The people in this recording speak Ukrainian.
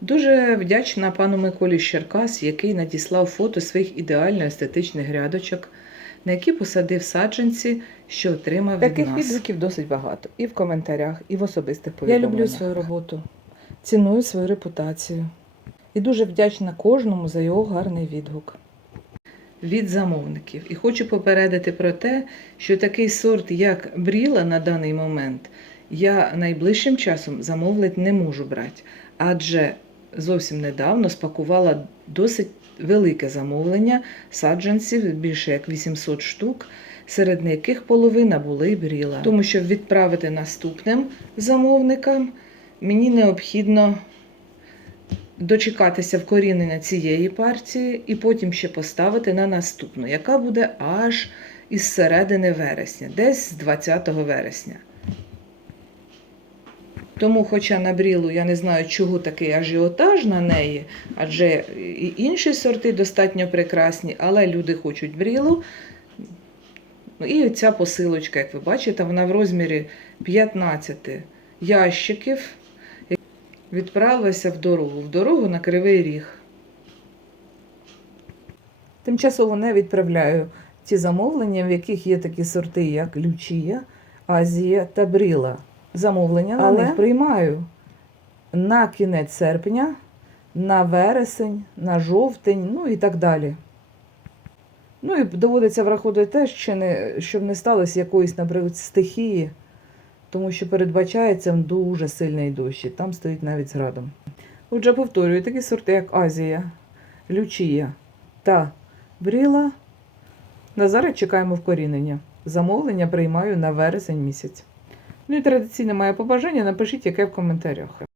Дуже вдячна пану Миколі з Черкас, який надіслав фото своїх ідеально естетичних грядочок, на які посадив саджанці, що отримав від Таких нас. відгуків досить багато. І в коментарях, і в особистих Я люблю свою роботу, ціную свою репутацію і дуже вдячна кожному за його гарний відгук. Від замовників. І хочу попередити про те, що такий сорт, як бріла на даний момент, я найближчим часом замовлити не можу брати, адже зовсім недавно спакувала досить велике замовлення саджанців, більше як 800 штук, серед яких половина були бріла. Тому що відправити наступним замовникам мені необхідно дочекатися вкорінення цієї партії і потім ще поставити на наступну, яка буде аж із середини вересня, десь з 20 вересня. Тому, хоча на брілу я не знаю, чого такий ажіотаж на неї, адже і інші сорти достатньо прекрасні, але люди хочуть брілу. Ну, І ця посилочка, як ви бачите, вона в розмірі 15 ящиків відправилася в дорогу, в дорогу на Кривий Ріг. Тимчасово не відправляю ті замовлення, в яких є такі сорти, як Лючія, Азія та Бріла. Замовлення на Але- них приймаю на кінець серпня, на вересень, на жовтень, ну і так далі. Ну і доводиться враховувати те, що не, щоб не сталося якоїсь, наприклад, стихії, тому що передбачається дуже сильний дощ, і там стоїть навіть з градом. Отже, повторюю, такі сорти, як Азія, Лючія та Бріла. На зараз чекаємо вкорінення. Замовлення приймаю на вересень місяць. Ну і традиційне моє побажання напишіть яке в коментарях.